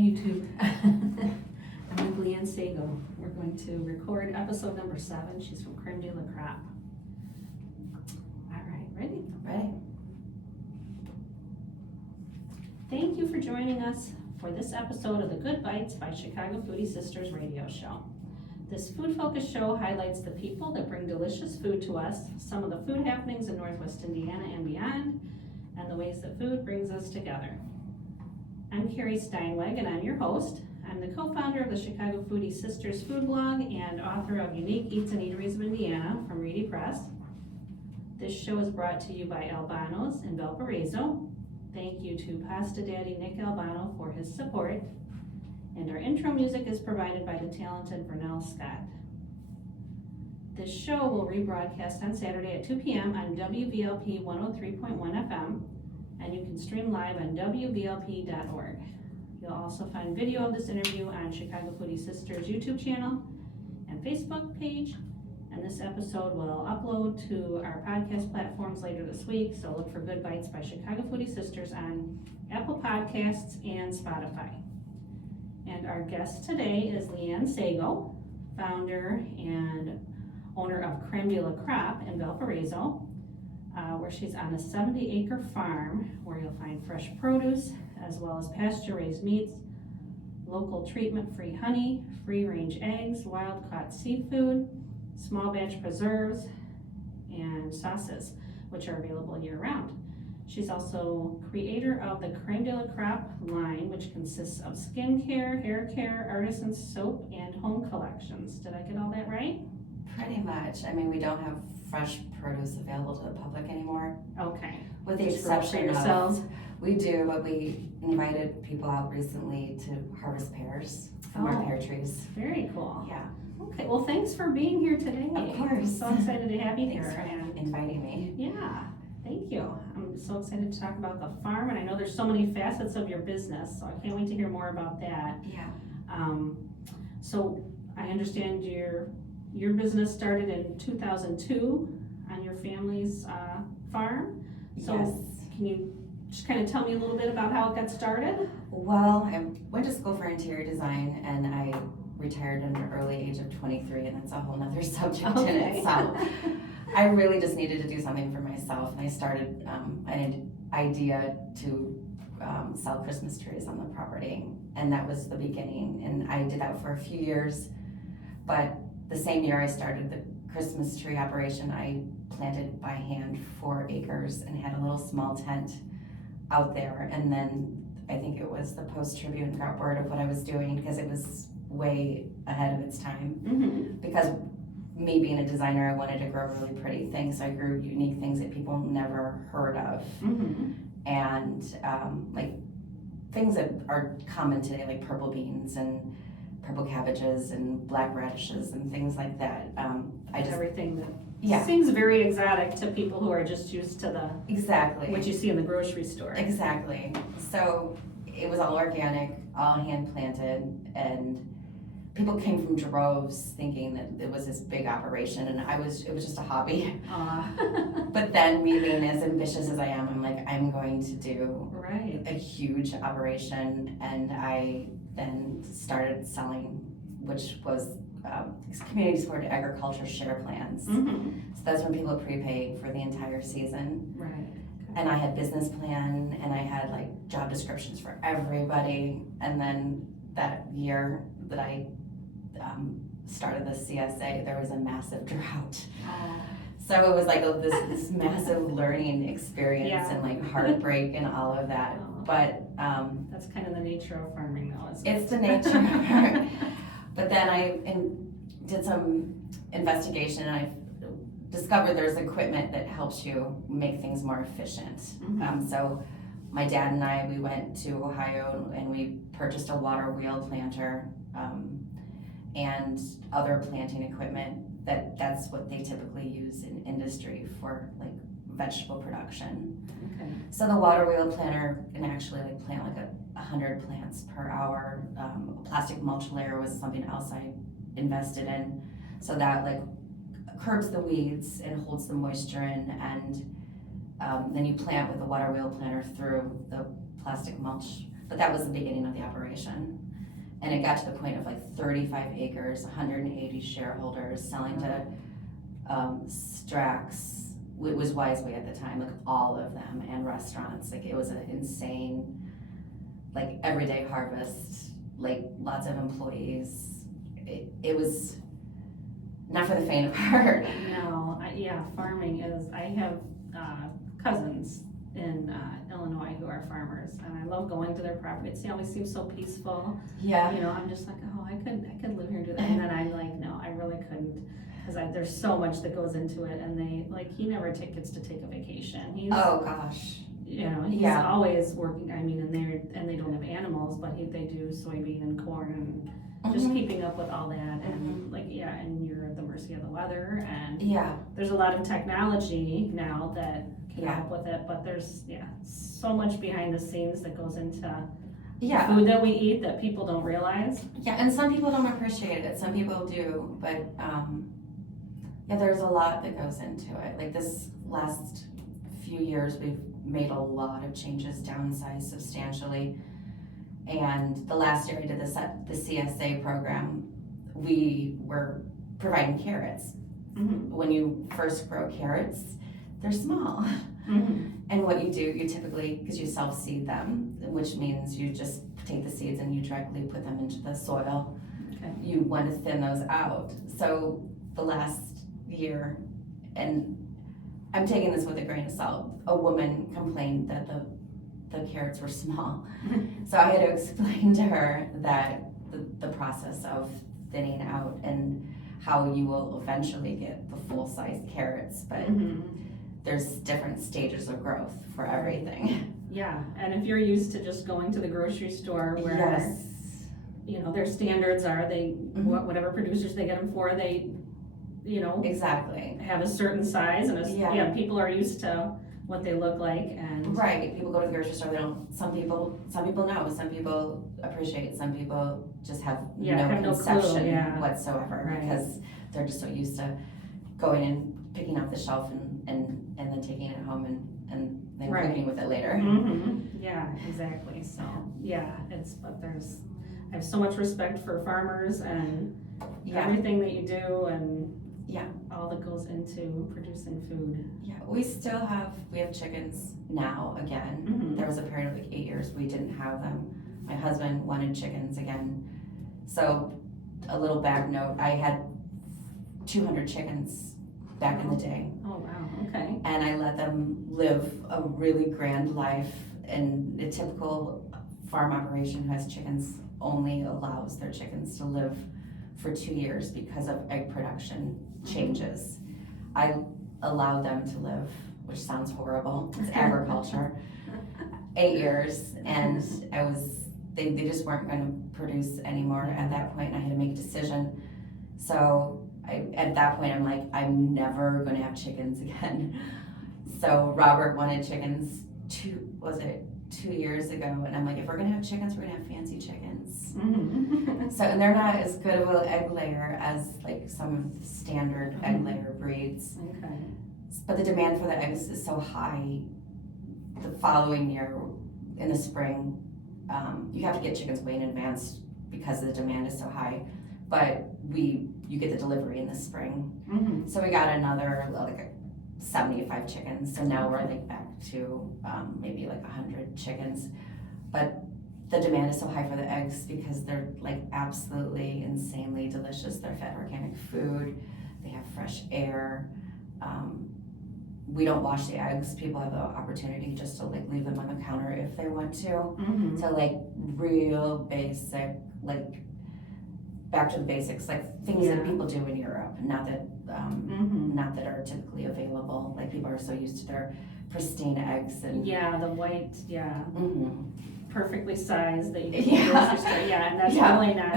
YouTube. I'm with Leann Sego. We're going to record episode number 7. She's from Creme. All right, ready? Ready. Thank you for joining us for this episode of the Good Bytes by Chicago Foodie Sisters radio show. This food-focused show highlights the people that bring delicious food to us, some of the food happenings in Northwest Indiana and beyond, and the ways that food brings us together. I'm Carrie Steinweg, and I'm your host. I'm the co-founder of the Chicago Foodie Sisters food blog and author of Unique Eats and Eateries of Indiana from Reedy Press. This show is brought to you by Albano's in Valparaiso. Thank you to Pasta Daddy Nick Albano for his support. And our intro music is provided by the talented Vernell Scott. This show will rebroadcast on Saturday at 2 p.m. on WVLP 103.1 FM, and you can stream live on WVLP.org. You'll also find video of this interview on Chicago Foodie Sisters YouTube channel and Facebook page, and this episode will upload to our podcast platforms later this week, so look for Good Bytes by Chicago Foodie Sisters on Apple Podcasts and Spotify. And our guest today is Leann Sego, founder and owner of Creme in Valparaiso, where she's on a 70-acre farm where you'll find fresh produce as well as pasture-raised meats, local treatment-free honey, free-range eggs, wild-caught seafood, small batch preserves, and sauces, which are available year-round. She's also creator of the Creme de la Crop line, which consists of skincare, hair care, artisan soap, and home collections. Did I get all that right? Pretty much. I mean, we don't have fresh produce available to the public anymore. Okay. With the Just grow for exception yourselves? of, we do, but we invited people out recently to harvest pears from our pear trees. Very cool. Yeah. Okay, well, thanks for being here today. Of course. I'm so excited to have you Thanks here. for inviting me. Yeah, thank you. I'm so excited to talk about the farm, and I know there's so many facets of your business, so I can't wait to hear more about that. Yeah. So I understand your business started in 2002 on your family's farm. So Yes. can you just kind of tell me a little bit about how it got started? Well, I went to school for interior design, and I retired at an early age of 23, and that's a whole nother subject in itself. I really just needed to do something for myself, and I started an idea to sell Christmas trees on the property, and that was the beginning. And I did that for a few years, but the same year I started the Christmas tree operation, I planted by hand 4 acres and had a little small tent out there. And then I think it was the Post-Tribune got word of what I was doing, because it was way ahead of its time. Mm-hmm. Because me being a designer, I wanted to grow really pretty things, so I grew unique things that people never heard of. Mm-hmm. And like things that are common today, like purple beans and purple cabbages and black radishes and things like that. Everything that Yeah. seems very exotic to people who are just used to the Exactly. what you see in the grocery store. Exactly. So it was all organic, all hand planted, and people came from droves thinking that it was this big operation, and it was just a hobby. But then, me being as ambitious as I am, I'm like, I'm going to do Right. a huge operation, and I then started selling, which was community supported agriculture share plans. Mm-hmm. So that's when people prepay for the entire season. Right. And I had business plan, and I had like job descriptions for everybody. And then that year that I started the CSA, there was a massive drought. So it was like this massive learning experience. Yeah. And like heartbreak and all of that. Oh. But That's kind of the nature of farming, though, isn't it's the nature. But then I did some investigation, and I discovered there's equipment that helps you make things more efficient. Mm-hmm. So my dad and I, we went to Ohio, and we purchased a water wheel planter and other planting equipment. That's what they typically use in industry for like vegetable production. Okay. So the water wheel planter can actually like plant like 100 plants per hour. A plastic mulch layer was something else I invested in, so that like curbs the weeds and holds the moisture in, and then you plant with the water wheel planter through the plastic mulch But that was the beginning of the operation. And it got to the point of like 35 acres, 180 shareholders, selling to Strax, it was Wiseway at the time, like all of them, and restaurants. Like it was an insane, like everyday harvest, like lots of employees. It was not for the faint of heart. No, farming is, I have cousins in Illinois who are farmers, and I love going to their property. It always seems so peaceful. Yeah. You know, I'm just like, oh, I could live here and do that. And then I'm like, no, I really couldn't, because there's so much that goes into it. And he never gets to take a vacation. Oh gosh. You know, he's always working. I mean, and they don't have animals, but they do soybean and corn and just keeping up with all that. And and you're at the mercy of the weather. And there's a lot of technology now that can help with it, but there's so much behind the scenes that goes into food that we eat that people don't realize. Yeah, and some people don't appreciate it. Some people do, but there's a lot that goes into it. Like this last few years, we've made a lot of changes, downsized substantially. And the last year I did the CSA program, we were providing carrots. Mm-hmm. When you first grow carrots, they're small. Mm-hmm. And what you do, you typically, because you self-seed them, which means you just take the seeds and you directly put them into the soil. Okay. You want to thin those out. So the last year, and I'm taking this with a grain of salt, a woman complained that the carrots were small. So I had to explain to her that the process of thinning out and how you will eventually get the full-size carrots, but there's different stages of growth for everything. Yeah, and if you're used to just going to the grocery store where their standards are whatever producers they get them for, they exactly have a certain size, and people are used to what they look like. And right, people go to the grocery store, they don't, some people know, some people appreciate, some people just have no conception whatsoever, because they're just so used to going and picking up the shelf and then taking it home and then cooking with it later. Mm-hmm. Yeah, exactly. So I have so much respect for farmers and everything that you do, and all that goes into producing food. Yeah, we have chickens now again. Mm-hmm. There was a period of like 8 years we didn't have them. My husband wanted chickens again. So a little back note, I had 200 chickens back in the day. Oh wow, okay. And I let them live a really grand life, and a typical farm operation who has chickens only allows their chickens to live for 2 years because of egg production changes. I allowed them to live, which sounds horrible, it's agriculture, 8 years, and they just weren't going to produce anymore at that point, and I had to make a decision. So at that point I'm like, I'm never going to have chickens again. So Robert wanted chickens 2 years ago, and I'm like, if we're gonna have chickens, we're gonna have fancy chickens. Mm-hmm. So, and they're not as good of an egg layer as like some of the standard egg layer breeds. Okay. But the demand for the eggs is so high. The following year, in the spring, you have to get chickens way in advance because the demand is so high. But you get the delivery in the spring. Mm-hmm. So we got another 75 chickens, so now we're like back to maybe like 100 chickens, but the demand is so high for the eggs because they're like absolutely insanely delicious. They're fed organic food, they have fresh air. We don't wash the eggs. People have the opportunity just to like leave them on the counter if they want to. Mm-hmm. So like real basic, like back to the basics, like things that people do in Europe, not that not that are typically available. Like people are so used to their pristine eggs and the white, perfectly sized that you can get grocery store. And that's really not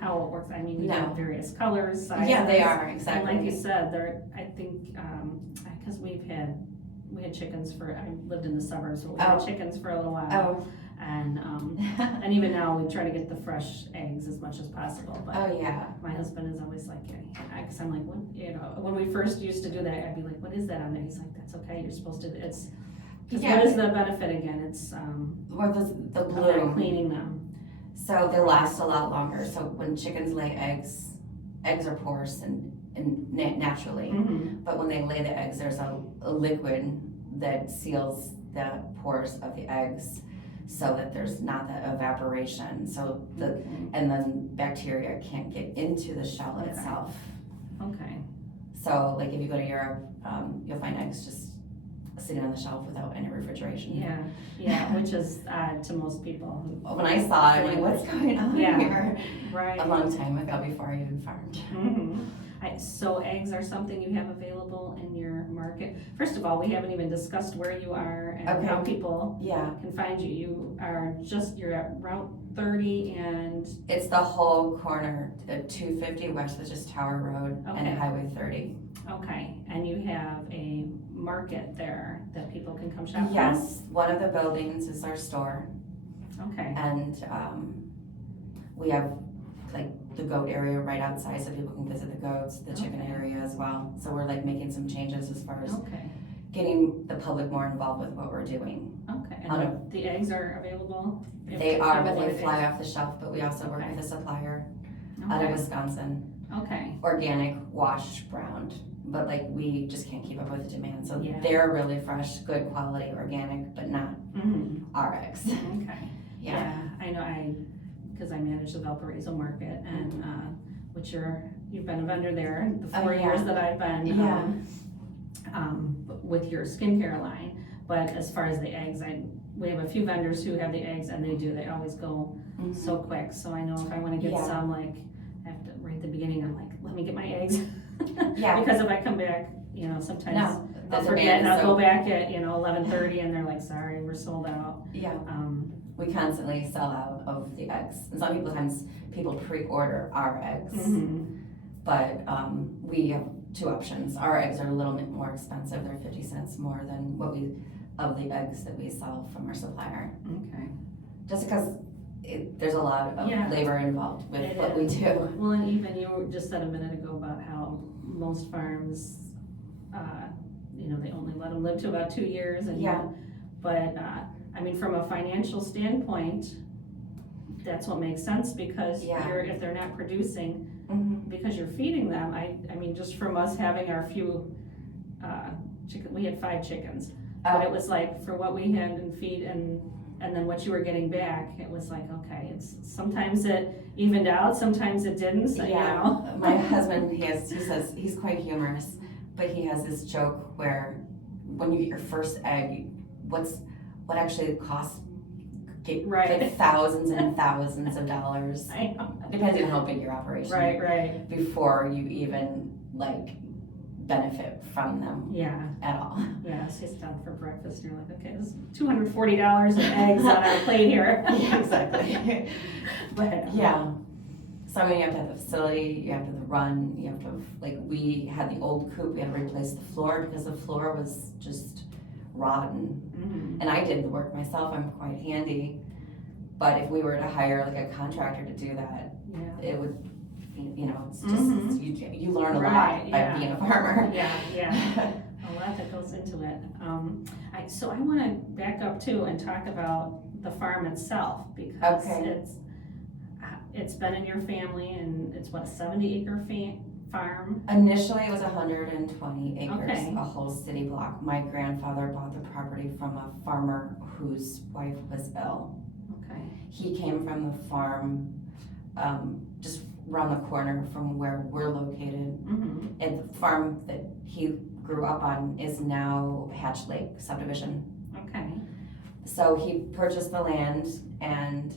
how it works. I mean, you have various colors, sizes. Yeah, they are, exactly. And like you said, I think because we had chickens I lived in the suburbs, but we had chickens for a little while. And even now we try to get the fresh eggs as much as possible. But my husband is always like, because I'm like, when we first used to do that, I'd be like, what is that on there? He's like, that's okay. You're supposed to. 'Cause Yeah. what is the benefit again? It's, Or the of bloom. cleaning them. So they last a lot longer. So when chickens lay eggs are porous and naturally. Mm-hmm. But when they lay the eggs, there's a liquid that seals the pores of the eggs so that there's not that evaporation. So and then bacteria can't get into the shell Okay. itself. Okay. So like if you go to Europe, you'll find eggs just sitting on the shelf without any refrigeration. Yeah, which is odd to most people. When I saw it, I'm like, what's going on here? Right. A long time ago before I even farmed. Mm-hmm. So eggs are something you have available in your market. First of all, we haven't even discussed where you are and Okay. how people Yeah, can find you. You're at Route 30 and, it's the whole corner of 250 West Just Tower Road Okay. and Highway 30. okay, and you have a market there that people can come shop from? Yes, one of the buildings is our store, Okay, and we have like the goat area right outside so people can visit the goats, the chicken Okay. area as well. So we're like making some changes as far as okay, getting the public more involved with what we're doing. okay. On And the eggs are available? If They are, but people they want fly eggs? off the shelf, but we also work Okay. with a supplier out of Okay, Wisconsin, okay, organic, washed, browned. But like we just can't keep up with the demand, so Yeah. they're really fresh, good quality, organic, but not mm-hmm, our eggs. okay. Yeah, I know, because I manage the Valparaiso market and, which you've been a vendor there the 4 yeah. years that I've been, Yeah. with your skincare line. But as far as the eggs, we have a few vendors who have the eggs and they always go Mhm. so quick. So I know if I wanna get Yeah. some, like, I have to, right at the beginning, I'm like, let me get my eggs. Yeah. Because if I come back, sometimes No, the I'll forget demand and is I'll so- go back at, 11:30 and they're like, sorry, we're sold out. Yeah, Um, we constantly sell out of the eggs, and people pre-order our eggs. mhm. But we have two options. Our eggs are a little bit more expensive. They're 50 cents more than of the eggs that we sell from our supplier. Okay. Just because there's a lot of Yeah. labor involved with It what is. we do. Well, and even you just said a minute ago about how most farms, they only let them live to about 2 years. And Yeah. But, from a financial standpoint, that's what makes sense because Yeah. if they're not producing, Mhm. because you're feeding them, just from us having our few, chicken, we had 5 chickens. But it was like, for what we had in feed and then what you were getting back, it was like, okay, sometimes it evened out, sometimes it didn't, so, My husband, he says, he's quite humorous, but he has this joke where when you get your first egg, what actually it costs, Right. like thousands and thousands of dollars, I know. depending on how big your operation, Right, before you even benefit from them yeah, at all. it's just done for breakfast, and you're like, okay, this is $240 in eggs on our plate here. Yeah, exactly. But, Yeah. So you have to have the facility, you have to have the run, you have to have, we had the old coop, we had to replace the floor because the floor was just rotten. mhm. And I did the work myself, I'm quite handy. But if we were to hire a contractor to do that, Yeah. it would, it's just, Mhm. you learn a Right, lot by yeah. being a farmer. Yeah. A lot that goes into it. So I want to back up too and talk about the farm itself because Okay. it's been in your family and it's what, a 70-acre farm? Initially, it was 120 acres, Okay. a whole city block. My grandfather bought the property from a farmer whose wife was ill. Okay. He came from the farm just around the corner from where we're located. Mm-hmm. And the farm that he grew up on is now Hatch Lake subdivision. Okay. So he purchased the land and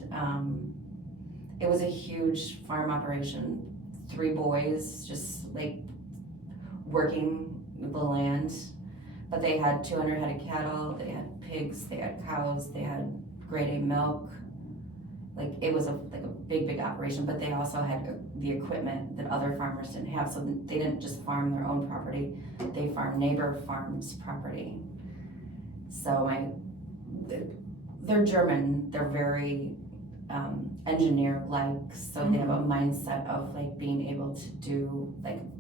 it was a huge farm operation. 3 boys just working the land. But they had 200 head of cattle, they had pigs, they had cows, they had grade A milk. It was a big operation, but they also had the equipment that other farmers didn't have. So they didn't just farm their own property, they farmed neighbor farms' property. So they're German, they're very engineer-like, so they have a mindset of being able to do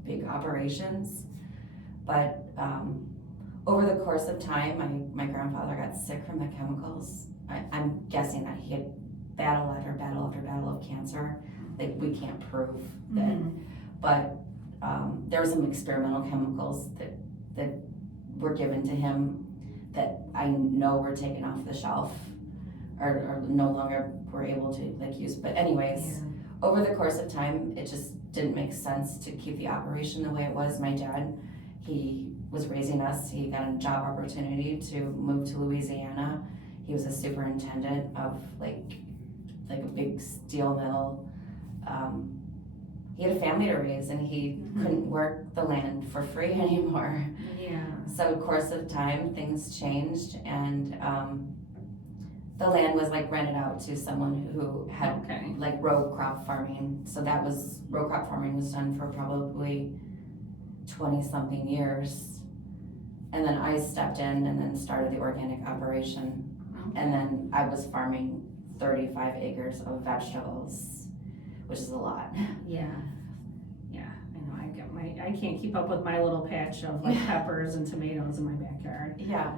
big operations. But over the course of time, my grandfather got sick from the chemicals. I'm guessing that he had battle after battle after battle of cancer. Like, we can't prove that, but there were some experimental chemicals that were given to him that I know were taken off the shelf or no longer were able to use. But anyways, over the course of time, it just didn't make sense to keep the operation the way it was. My dad, he was raising us. He got a job opportunity to move to Louisiana. He was a superintendent of like a big steel mill. He had a family to raise, and he couldn't work the land for free anymore. Yeah. So, course of time, things changed, and the land was rented out to someone who had row crop farming. So that was, row crop farming was done for probably 20 something years. And then I stepped in and then started the organic operation. And then I was farming 35 acres of vegetables, which is a lot. Yeah. I know, I can't keep up with my little patch of peppers and tomatoes in my backyard. Yeah.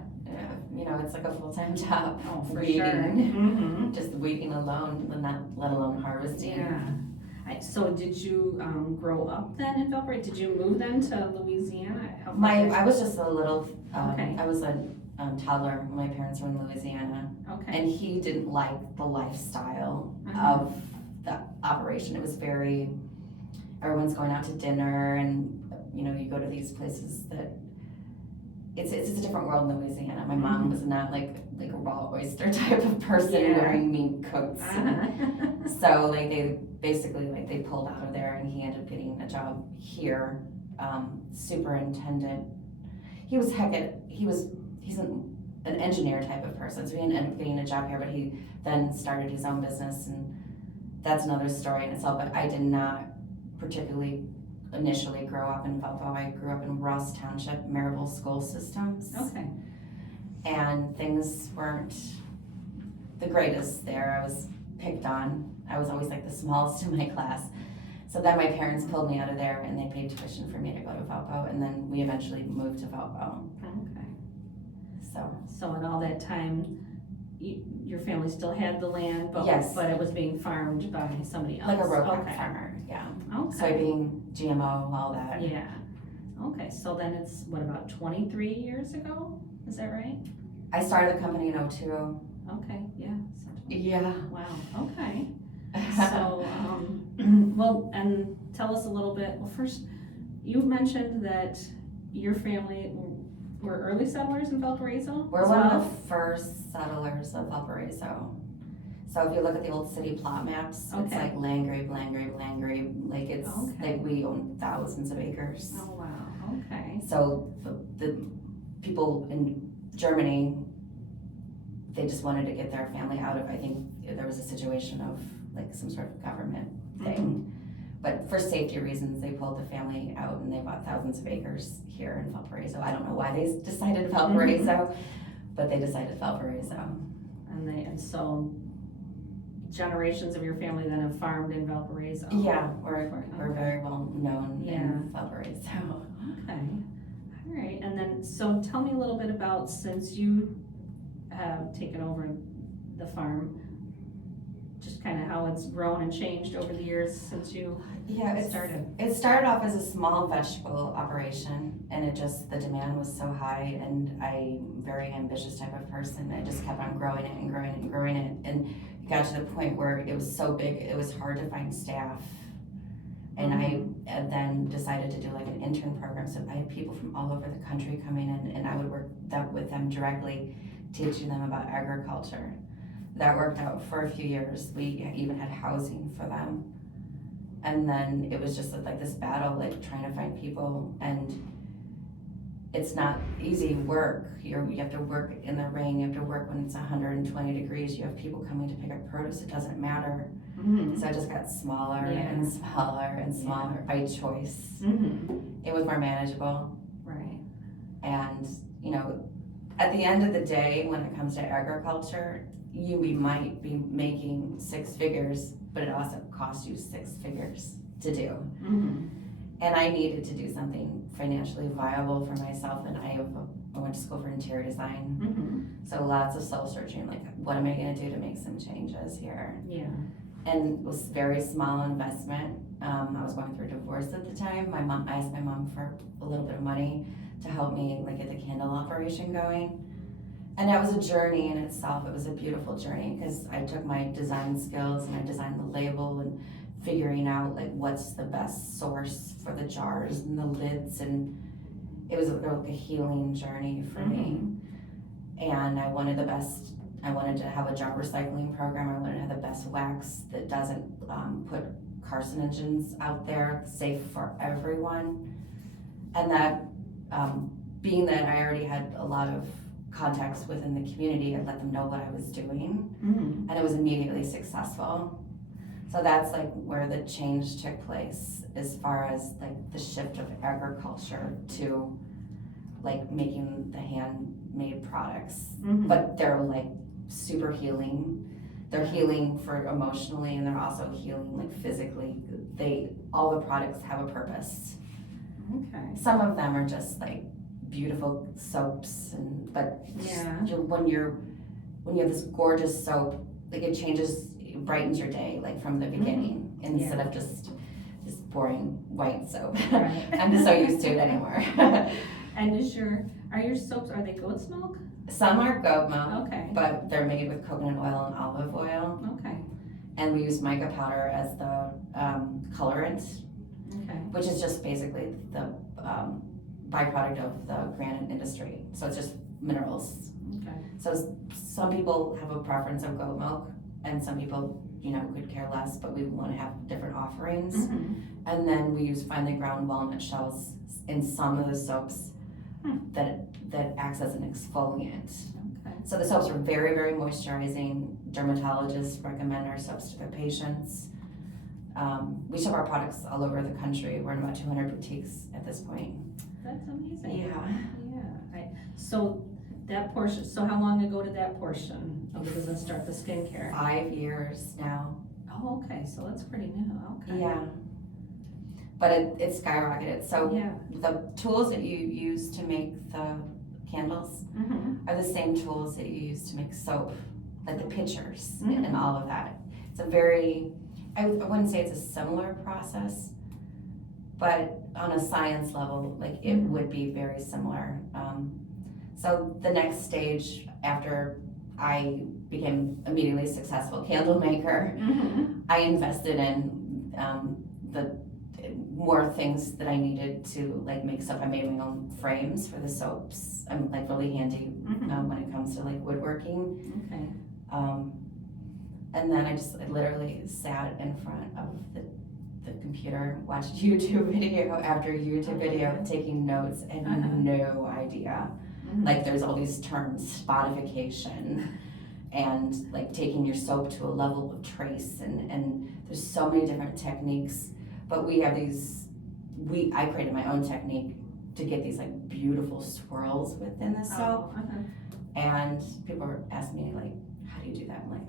It's like a full-time job. Oh, for weeding. Sure. Just weeding alone, not let alone harvesting. Yeah. So did you grow up then in Valparaiso? Did you move then to Louisiana? I was just a little, Okay. I was a toddler when my parents were in Louisiana. Okay. And he didn't like the lifestyle of the operation. It was very, everyone's going out to dinner, and you go to these places that it's a different world in Louisiana. My mom was not like a raw oyster type of person wearing mink coats. So they basically they pulled out of there, and he ended up getting a job here, superintendent. He's an engineer type of person, so he ended up getting a job here, but he then started his own business, and that's another story in itself. But I did not particularly initially grow up in Valpo. I grew up in Ross Township, Maryville school systems. Okay. And things weren't the greatest there. I was picked on. I was always the smallest in my class. So then my parents pulled me out of there, and they paid tuition for me to go to Valpo, and then we eventually moved to Valpo. Okay. So in all that time, your family still had the land, but yes, but it was being farmed by somebody else. Like a row crop farmer, yeah. Okay. Soybean, GMO, all that. Yeah. Okay, so then it's about 23 years ago? Is that right? I started the company in 2002. Okay, yeah. Yeah. Wow, okay. So, well, and tell us a little bit. Well, first, you mentioned that your family were early settlers in Valparaiso? We're one of the first settlers of Valparaiso. So if you look at the old city plot maps, it's like land grab. Like it's like we own thousands of acres. Oh wow, okay. So the people in Germany, they just wanted to get their family out of, I think there was a situation of some sort of government thing. But for safety reasons, they pulled the family out, and they bought thousands of acres here in Valparaiso. I don't know why they decided Valparaiso, but they decided Valparaiso. And so generations of your family then have farmed in Valparaiso. Yeah, we're very well known in Valparaiso. Okay, all right. And then, so tell me a little bit about, since you have taken over the farm, just kind of how it's grown and changed over the years since you started. It started off as a small vegetable operation, and the demand was so high, and I'm a very ambitious type of person. I just kept on growing it and growing it and growing it, and it got to the point where it was so big, it was hard to find staff. And I then decided to do an intern program, so I had people from all over the country coming in, and I would work with them directly, teaching them about agriculture. That worked out for a few years. We even had housing for them. And then it was just this battle, trying to find people, and it's not easy work. You have to work in the rain, you have to work when it's 120 degrees, you have people coming to pick up produce, it doesn't matter. So I just got smaller and smaller and smaller by choice. It was more manageable. Right. And, at the end of the day, when it comes to agriculture, we might be making 6 figures, but it also costs you 6 figures to do. And I needed to do something financially viable for myself, and I have I went to school for interior design. Mm-hmm. So lots of soul searching, like what am I gonna do to make some changes here? Yeah. And it was very small investment. I was going through a divorce at the time. I asked my mom for a little bit of money to help me like get the candle operation going. And that was a journey in itself. It was a beautiful journey because I took my design skills and I designed the label and figuring out like what's the best source for the jars and the lids, and it was like a healing journey for me. And I wanted to have a jar recycling program. I wanted to have the best wax that doesn't put carcinogens out there, safe for everyone. And that, being that I already had a lot of contacts within the community, I let them know what I was doing, and it was immediately successful. So that's like where the change took place as far as like the shift of agriculture to like making the handmade products. But they're like super healing. They're healing for emotionally, and they're also healing like physically. All the products have a purpose. Okay. Some of them are just like beautiful soaps, but when you have this gorgeous soap, like it brightens your day like from the beginning instead of just this boring white soap. Right. I'm just so used to it anymore. And are your soaps, are they goat's milk? Some are goat milk, Okay. but they're made with coconut oil and olive oil. Okay. And we use mica powder as the colorant, Okay. which is just basically the byproduct of the granite industry. So it's just minerals. Okay. So some people have a preference of goat milk, and some people, could care less, but we want to have different offerings. And then we use finely ground walnut shells in some of the soaps that acts as an exfoliant. Okay. So the soaps are very, very moisturizing. Dermatologists recommend our soaps to their patients. We ship our products all over the country. We're in about 200 boutiques at this point. That's amazing. Yeah. So that portion, so how long ago did that portion of the business start, the skincare? 5 years now. Oh, okay, so that's pretty new, okay. Yeah. But it's skyrocketed. So Yeah. the tools that you use to make the candles are the same tools that you use to make soap, like the pitchers and all of that. It's a very, I wouldn't say it's a similar process, but on a science level, like it would be very similar. So the next stage after I became immediately successful candle maker, I invested in the more things that I needed to like make soap. I made my own frames for the soaps. I'm like really handy when it comes to like woodworking. Okay. And then I literally sat in front of the computer, watched YouTube video after YouTube video, taking notes, and no idea. Like there's all these terms, spatification, and like taking your soap to a level of trace, and there's so many different techniques. But we have I created my own technique to get these like beautiful swirls within the soap. And people are asking me like, how do you do that? I'm like,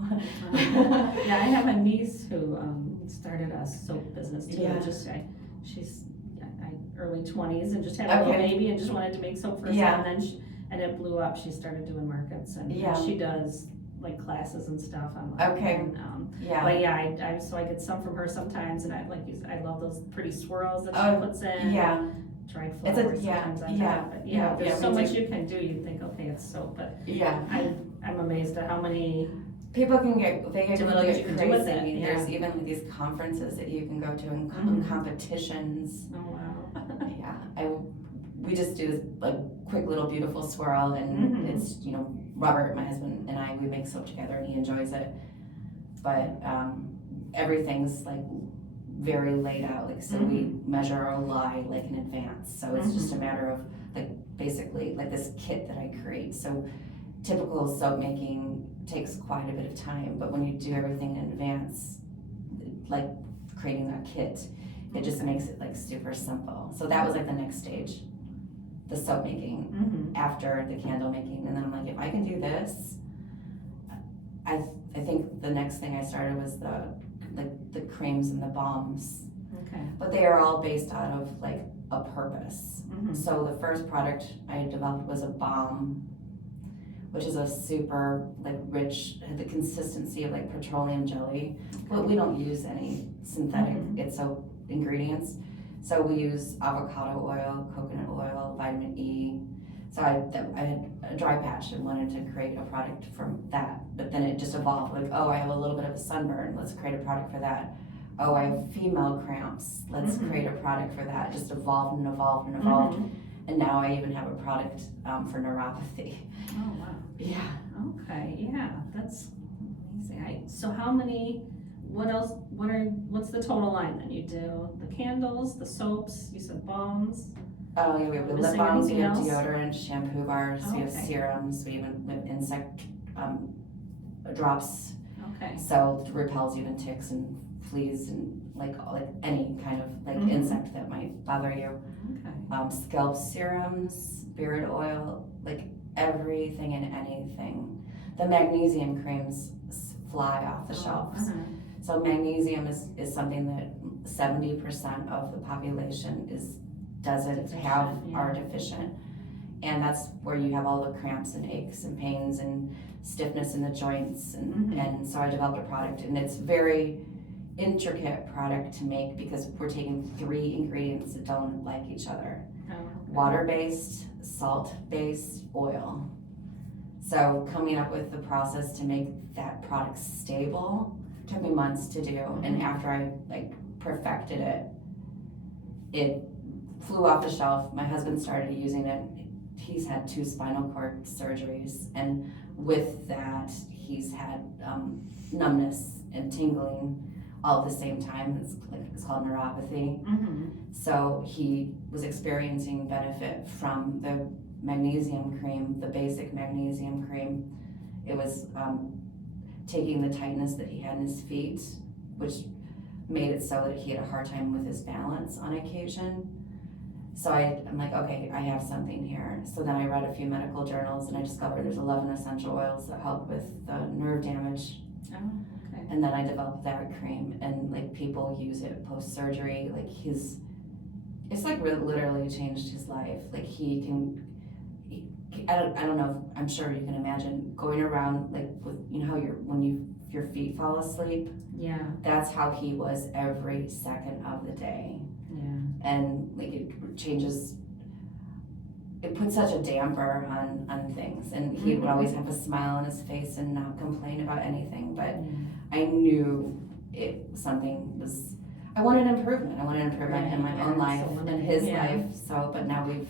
I'm not telling you. Yeah, I have a niece who started a soap business too. Yeah. She's early 20s and just had a little baby and just wanted to make soap for herself. And then and it blew up. She started doing markets and she does like classes and stuff online. But yeah, so I get some from her sometimes, and I love those pretty swirls that she puts in. Yeah. Dried flowers sometimes I have. But there's so much you can do. You think, okay, it's soap, but I'm amazed at how many people can get different things you can do with it. Yeah. There's even like these conferences that you can go to and competitions. Oh wow. We just do this like quick little beautiful swirl, and it's Robert, my husband, and we make soap together, and he enjoys it. But everything's like very laid out, like so we measure our lye like in advance. So it's just a matter of like basically like this kit that I create. So typical soap making takes quite a bit of time, but when you do everything in advance, like creating that kit, it just makes it like super simple. So that was like the next stage, the soap making after the candle making. And then I'm like, if I can do this, I think the next thing I started was the creams and the balms. Okay. But they are all based out of like a purpose. Mhm. So the first product I developed was a balm, which is a super like rich, had the consistency of like petroleum jelly, but we don't use any synthetic ingredients. So we use avocado oil, coconut oil, vitamin E. So I had a dry patch and wanted to create a product from that, but then it just evolved like, oh, I have a little bit of a sunburn, let's create a product for that. Oh, I have female cramps, let's create a product for that. Just evolved and evolved and evolved. And now I even have a product for neuropathy. Oh, wow. Yeah. Okay, yeah, that's amazing. So how many, what's the total line then? You do the candles, the soaps, you said balms? Oh yeah, we have lip Missing balms, we anything have else? deodorant, shampoo bars, we have Okay. serums, we have insect drops. Okay. So it repels even ticks and fleas and like any kind of like insect that might bother you. Okay. Scalp serums, beard oil, like everything and anything. The magnesium creams fly off the shelves. So magnesium is something that 70% of the population doesn't have, are deficient. And that's where you have all the cramps and aches and pains and stiffness in the joints. And so I developed a product, and it's very intricate product to make because we're taking 3 ingredients that don't like each other. Water-based, salt-based, oil. So coming up with the process to make that product stable took me months to do, and after I like perfected it, it flew off the shelf. My husband started using it. He's had 2 spinal cord surgeries, and with that he's had numbness and tingling all at the same time. It's called neuropathy. So he was experiencing benefit from the magnesium cream, the basic magnesium cream. It was taking the tightness that he had in his feet, which made it so that he had a hard time with his balance on occasion. So I'm like, okay, I have something here. So then I read a few medical journals and I discovered there's 11 essential oils that help with the nerve damage. Oh, okay. And then I developed that cream, and like people use it post-surgery. Like it's like really literally changed his life. Like I don't know, I'm sure you can imagine going around like with, you know how your feet fall asleep? Yeah. That's how he was every second of the day. Yeah. And like it changes, it puts such a damper on things, and he would always have a smile on his face and not complain about anything, but I knew I wanted improvement. I wanted improvement in my own life, in his life, but now we've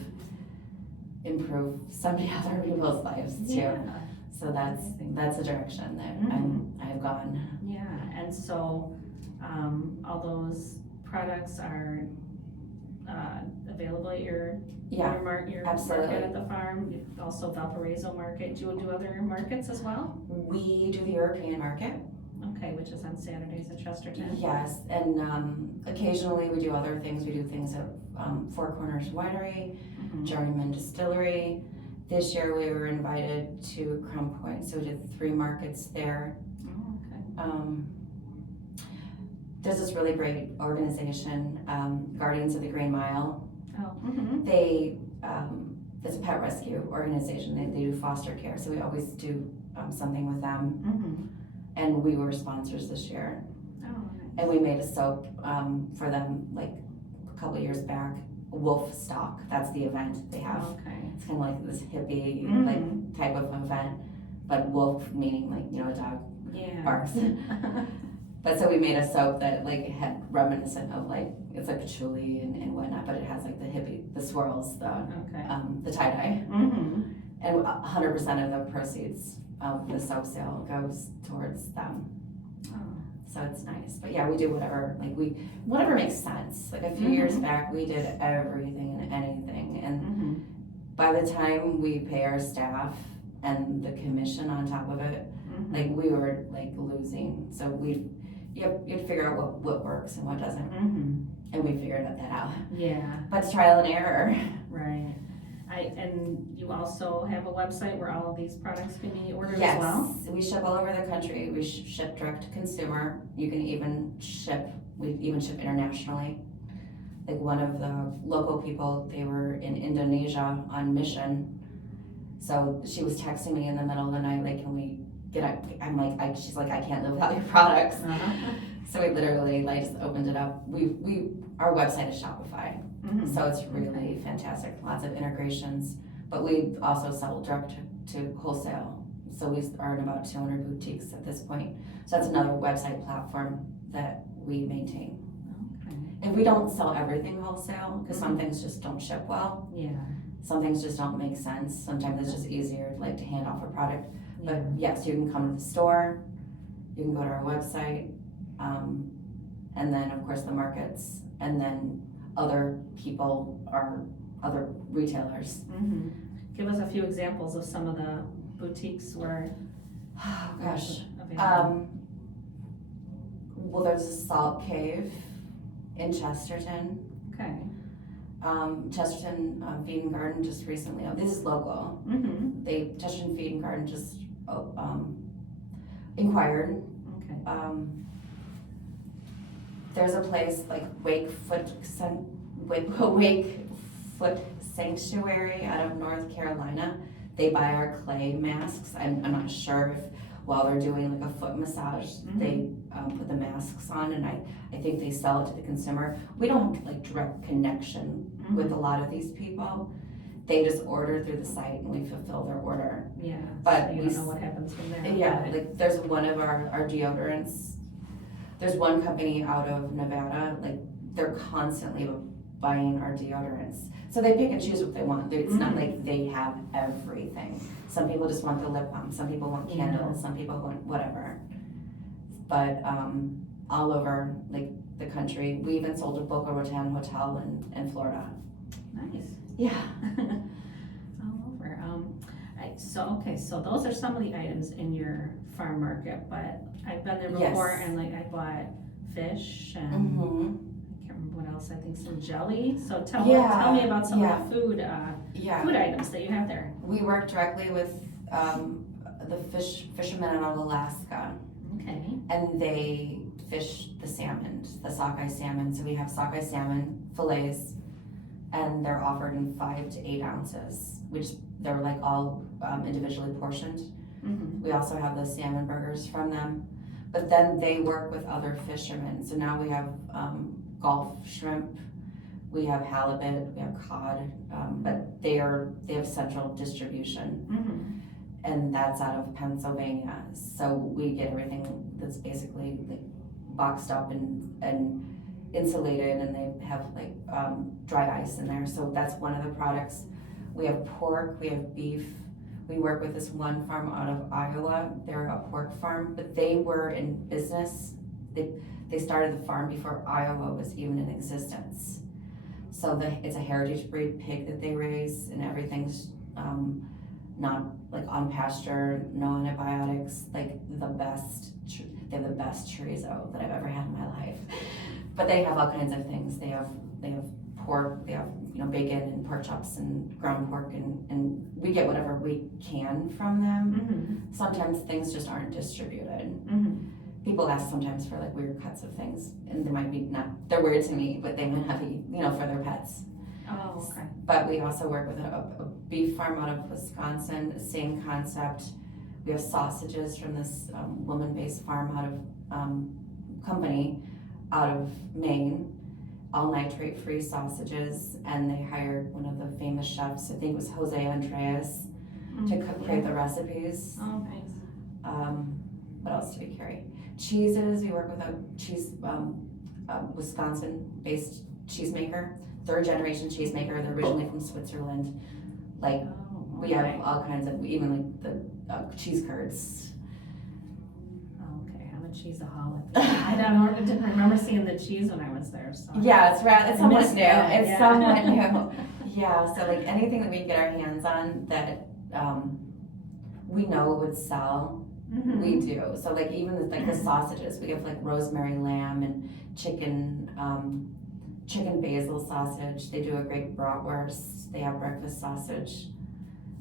improved somebody other people's lives too. Yeah. So that's the direction that I've gone. Yeah, and so all those products are available at your Absolutely. market at the farm. You also Valparaiso market. Do you do other markets as well? We do the European market. Okay, which is on Saturdays at Chesterton. Yes, and occasionally we do other things. We do things at Four Corners Winery, Journeyman Distillery. This year we were invited to Creme, so we did 3 markets there. Oh, okay. There's this really great organization, Guardians of the Green Mile. Oh. They, it's a pet rescue organization. They do foster care, so we always do something with them. And we were sponsors this year. Oh, nice. And we made a soap for them like a couple years back. Wolf Stalk, that's the event they have. Okay. It's kind of like this hippie like type of event, but wolf meaning like, you know, a dog barks. But so we made a soap that like had reminiscent of like, it's like patchouli and whatnot, but it has like the swirls, the tie-dye. And 100% of the proceeds of the soap sale goes towards them. So it's nice. But yeah, we do whatever makes sense. Like a few years back, we did everything and anything. And by the time we pay our staff and the commission on top of it, like we were like losing. So you have to figure out what works and what doesn't. And we figured that out. Yeah. But it's trial and error. Right. And you also have a website where all of these products can be ordered as well? Yes, we ship all over the country. We ship direct to consumer. You can even we even ship internationally. like one of the local people, they were in Indonesia on mission. So she was texting me in the middle of the night, like, can we get up? I'm like, she's like, I can't live without your products. So we literally like just opened it up. Our website is Shopify. So it's really fantastic. Lots of integrations, but we also sell direct to wholesale. So we are in about 200 boutiques at this point. So that's another website platform that we maintain. And we don't sell everything wholesale because some things just don't ship well. Yeah. Some things just don't make sense. Sometimes it's just easier like to hand off a product. But yes, you can come to the store, you can go to our website, and then of course the markets, and then other people are other retailers. Give us a few examples of some of the boutiques where. Oh gosh. Available. Well, there's a Salt Cave in Chesterton. Okay. Chesterton Feed and Garden just recently. This is local. Chesterton Feed and Garden just inquired. Okay. There's a place like Wakefoot Sanctuary out of North Carolina. They buy our clay masks. I'm not sure if while they're doing like a foot massage, they put the masks on, and I think they sell it to the consumer. We don't have like direct connection with a lot of these people. They just order through the site and we fulfill their order. Yeah, but so you don't know what happens from there. Yeah, like there's one of our deodorants. There's one company out of Nevada, like they're constantly buying our deodorants. So they pick and choose what they want. It's not like they have everything. Some people just want the lip balm, some people want candles, some people want whatever. But all over like the country, we even sold a Boca Raton hotel in Florida. Nice. Yeah. All over. So those are some of the items in your farm market, but I've been there before and like I bought fish and I can't remember what else, I think some jelly. So tell me about some of the food items that you have there. We work directly with the fishermen out of Alaska. Okay. And they fish the salmon, the sockeye salmon. So we have sockeye salmon fillets, and they're offered in 5 to 8 ounces, which they're like all individually portioned. We also have the salmon burgers from them, but then they work with other fishermen. So now we have Gulf shrimp, we have halibut, we have cod, but they have central distribution, and that's out of Pennsylvania. So we get everything that's basically like boxed up and insulated, and they have like dry ice in there. So that's one of the products. We have pork, we have beef. We work with this one farm out of Iowa. They're a pork farm, but they were in business. They started the farm before Iowa was even in existence. So it's a heritage breed pig that they raise, and everything's not like on pasture, no antibiotics, like the best. They have the best chorizo that I've ever had in my life. But they have all kinds of things. They have pork, they have bacon and pork chops and ground pork, and we get whatever we can from them. Sometimes things just aren't distributed. People ask sometimes for like weird cuts of things, and they might be they're weird to me, but they might not be, for their pets. Oh, okay. But we also work with a beef farm out of Wisconsin, same concept. We have sausages from this woman-based farm out of company out of Maine, all nitrate-free sausages, and they hired one of the famous chefs, I think it was Jose Andres, to create the recipes. Oh, nice. What else do we carry? Cheeses, we work with a cheese, Wisconsin-based cheesemaker, 3rd generation cheesemaker. They're originally from Switzerland. Like, we have all kinds of, even like the cheese curds. Okay, I'm a cheeseaholic. I didn't remember seeing the cheese when I was there. So. Yeah, it's somewhat new. It's somewhat new. Yeah, so like anything that we get our hands on that we know would sell, we do. So like even like the sausages, we have like rosemary lamb and chicken basil sausage. They do a great bratwurst. They have breakfast sausage.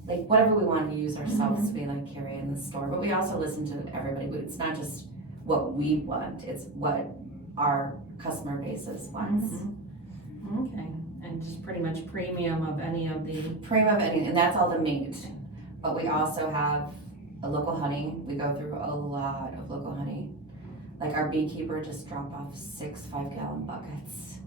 Like whatever we want to use ourselves, we like carry in the store. But we also listen to everybody. It's not just what we want; it's what our customer basis wants. Okay, and just pretty much premium of any of the, Creme of anything, and that's all the meat. But we also have a local honey. We go through a lot of local honey. Like our beekeeper just dropped off 6 5-gallon buckets.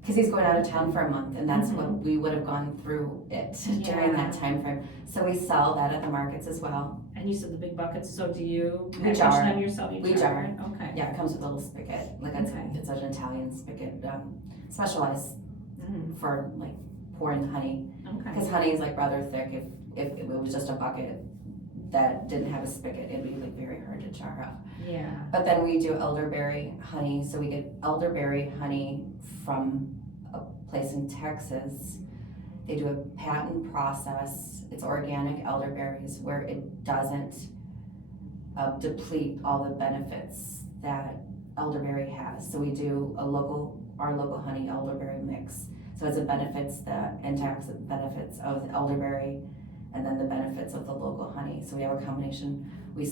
Because he's going out of town for a month, and that's what we would have gone through it during that time frame. So we sell that at the markets as well. and you said the big buckets, so do you We package jar. them yourself? You We jar. it? Okay. Yeah, it comes with a little spigot. Like Okay. it's an Italian spigot, specialized for like pouring the honey. Okay. Because honey is like rather thick. If it was just a bucket that didn't have a spigot, it'd be like very hard to jar up. Yeah. But then we do elderberry honey, so we get elderberry honey from a place in Texas. They do a patent process. It's organic elderberries where it doesn't deplete all the benefits that elderberry has. So we do our local honey elderberry mix. So it's the benefits, the antioxidant benefits of the elderberry, and then the benefits of the local honey. So we have a combination. We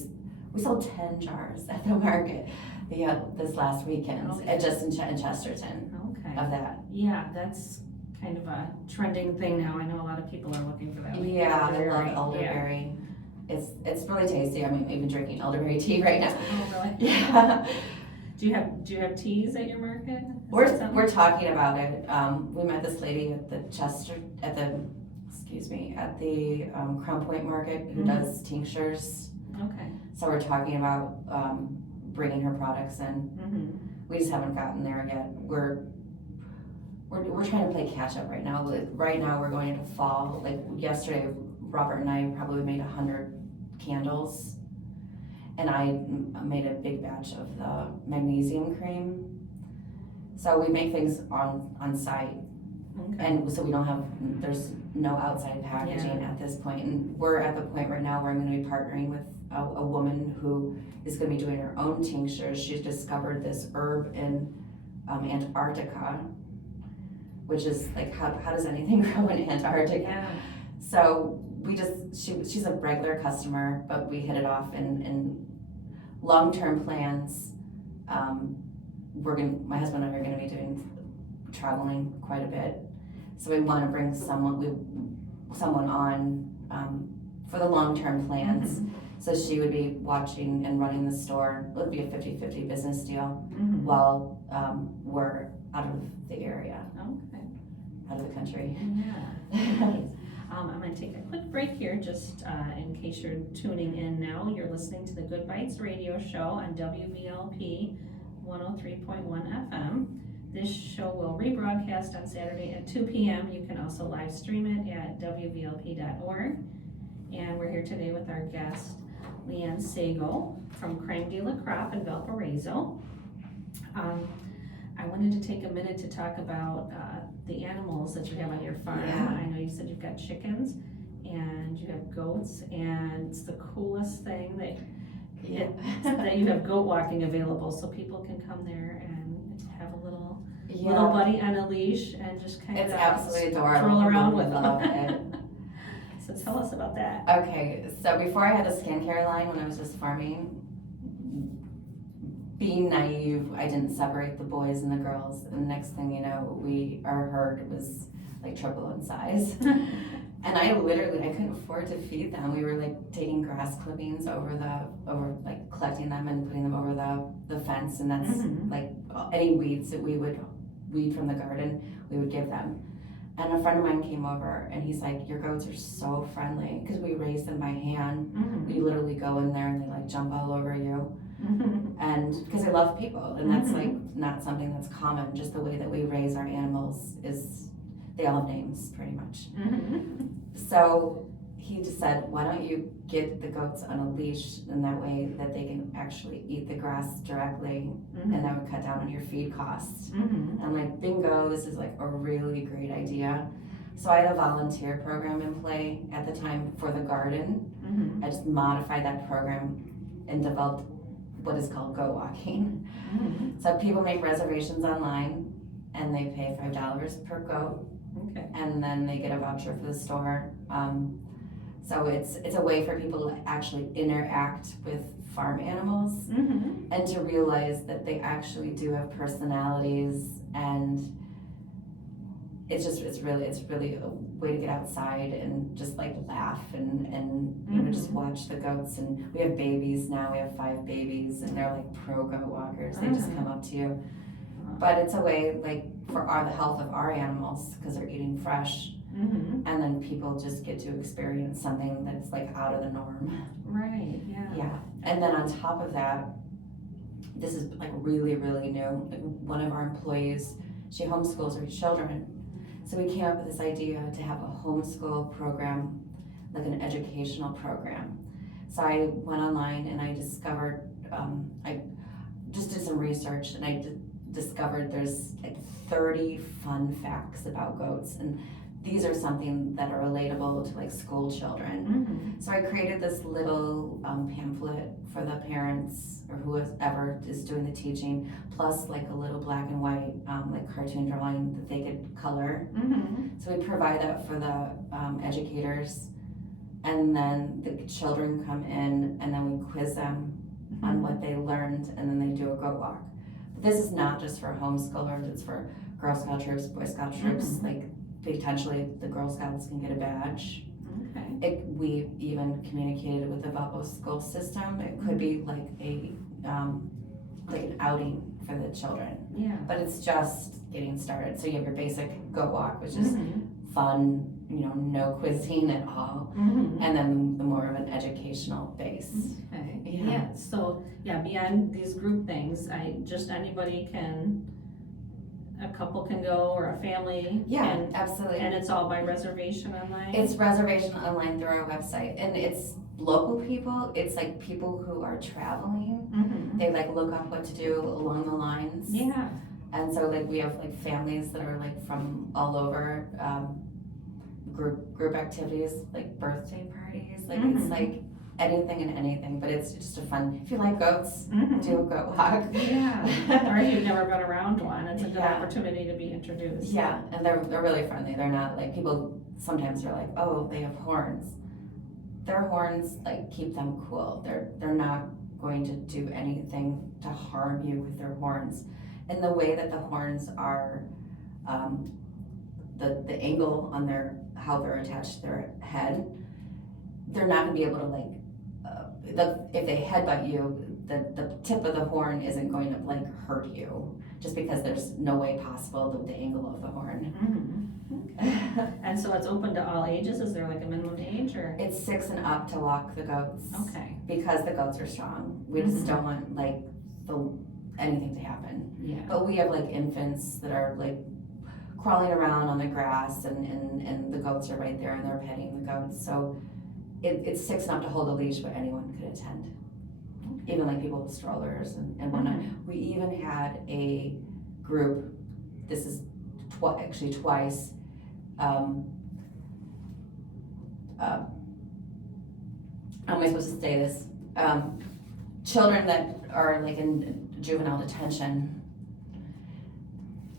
sold 10 jars at the market this last weekend, just in Chesterton, Okay. of that. Yeah, that's kind of a trending thing now. I know a lot of people are looking for that. Like Yeah, I love Yeah. elderberry. It's really tasty. I mean, I'm even drinking elderberry tea right now. Oh, really? Yeah. Do you have teas at your market? Is that We're something? talking about it. We met this lady at the Crown Point Market who does tinctures. Okay. So we're talking about bringing her products in. We just haven't gotten there yet. We're trying to play catch up right now. Like, right now we're going into fall. Like yesterday, Robert and I probably made 100 candles, and I made a big batch of the magnesium cream. So we make things on site, Okay. and so there's no outside packaging at this point. And we're at the point right now where I'm going to be partnering with a woman who is going to be doing her own tinctures. She's discovered this herb in Antarctica, which is like, how does anything grow in Antarctica? Yeah. So she's a regular customer, but we hit it off in long-term plans. My husband and I are gonna be traveling quite a bit. So we wanna bring someone on for the long-term plans. So she would be watching and running the store. It would be a 50-50 business deal while we're out of the area, Okay. out of the country. Yeah. I'm going to take a quick break here, just in case you're tuning in now. You're listening to the Good Bytes radio show on WVLP 103.1 FM. This show will rebroadcast on Saturday at 2 p.m. You can also live stream it at WVLP.org. And we're here today with our guest, Leann Sego from Creme de la Crop in Valparaiso. I wanted to take a minute to talk about the animals that you have on your farm. Yeah. I know you said you've got chickens and you have goats, and it's the coolest thing that you have goat walking available, so people can come there and have a little buddy on a leash and just kind It's of absolutely adorable. stroll around with Love them. So tell us about that. Okay, so before I had a skincare line when I was just farming, being naive, I didn't separate the boys and the girls. And the next thing you know, our herd was like triple in size. And I couldn't afford to feed them. We were like taking grass clippings over like collecting them and putting them over the fence. And that's like any weeds that we would weed from the garden, we would give them. And a friend of mine came over and he's like, your goats are so friendly, because we raise them by hand. We literally go in there and they like jump all over you. And because I love people, and that's like not something that's common. Just the way that we raise our animals they all have names pretty much. So he just said, why don't you get the goats on a leash, and that way that they can actually eat the grass directly, and that would cut down on your feed costs. I'm like, bingo, this is like a really great idea. So I had a volunteer program in play at the time for the garden. I just modified that program and developed what is called goat walking. So people make reservations online and they pay $5 per goat. Okay. And then they get a voucher for the store. So it's a way for people to actually interact with farm animals and to realize that they actually do have personalities, and it's really a way to get outside and just like laugh and you know, just watch the goats. And we have babies now. We have 5 babies, and they're like pro goat walkers. They just come up to you. But it's a way like for the health of our animals, because they're eating fresh. And then people just get to experience something that's like out of the norm. Right, yeah. Yeah. And then on top of that, this is like really, really new. Like one of our employees, she homeschools her children. So we came up with this idea to have a homeschool program, like an educational program. So I went online and I discovered, I just did some research, and I discovered there's like 30 fun facts about goats. And these are something that are relatable to like school children. So I created this little pamphlet for the parents or whoever is doing the teaching, plus like a little black and white like cartoon drawing that they could color. So we provide that for the educators, and then the children come in, and then we quiz them on what they learned, and then they do a goat walk. But this is not just for homeschoolers, it's for Girl Scout troops, Boy Scout troops, like potentially the Girl Scouts can get a badge. We even communicated with the WVLP school system. It could be like an outing for the children. Yeah. But it's just getting started. So you have your basic goat walk, which is fun, you know, no quizzing at all, and then the more of an educational base. Okay. Yeah. So beyond these group things, anybody can. A couple can go, or a family. Yeah, absolutely. And it's all by reservation online? It's reservation online through our website. And it's local people. It's like people who are traveling. They like look up what to do along the lines. Yeah. And so like we have like families that are like from all over, group activities, like birthday parties. Like it's like anything and anything, but it's just a fun, if you like goats, do a goat walk. Yeah. Or if you've never been around one, it's a good opportunity to be introduced. Yeah, and they're really friendly. They're not like, people sometimes are like, oh, they have horns. Their horns like keep them cool. They're not going to do anything to harm you with their horns. And the way that the horns are, the angle on how they're attached to their head, they're not gonna be able to like, if they headbutt you, the tip of the horn isn't going to like hurt you, just because there's no way possible with the angle of the horn. And so it's open to all ages? Is there like a minimum age, or? It's 6 and up to walk the goats. Okay. Because the goats are strong. We just don't want like anything to happen. Yeah. But we have like infants that are like crawling around on the grass, and the goats are right there, and they're petting the goats. So it's 6 and up to hold a leash, but anyone could attend. Okay. Even like people with strollers and whatnot. We even had a group, this is actually twice, how am I supposed to say this? Children that are like in juvenile detention.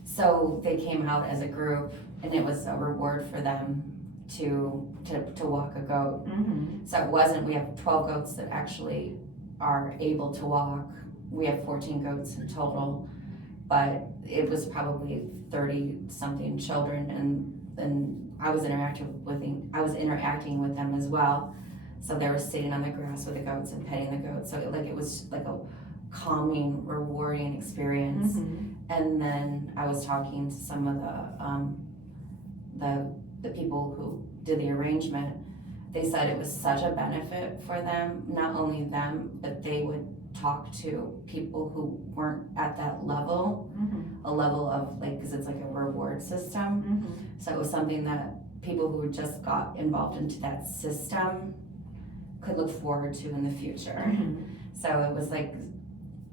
So they came out as a group, and it was a reward for them to walk a goat. So we have 12 goats that actually are able to walk. We have 14 goats in total, but it was probably 30 something children, and I was interacting with them as well. So they were sitting on the grass with the goats and petting the goats. So it was like a calming, rewarding experience. And then I was talking to some of the people who did the arrangement. They said it was such a benefit for them, not only them, but they would talk to people who weren't at that level, a level of like, because it's like a reward system. So it was something that people who just got involved into that system could look forward to in the future. So it was like,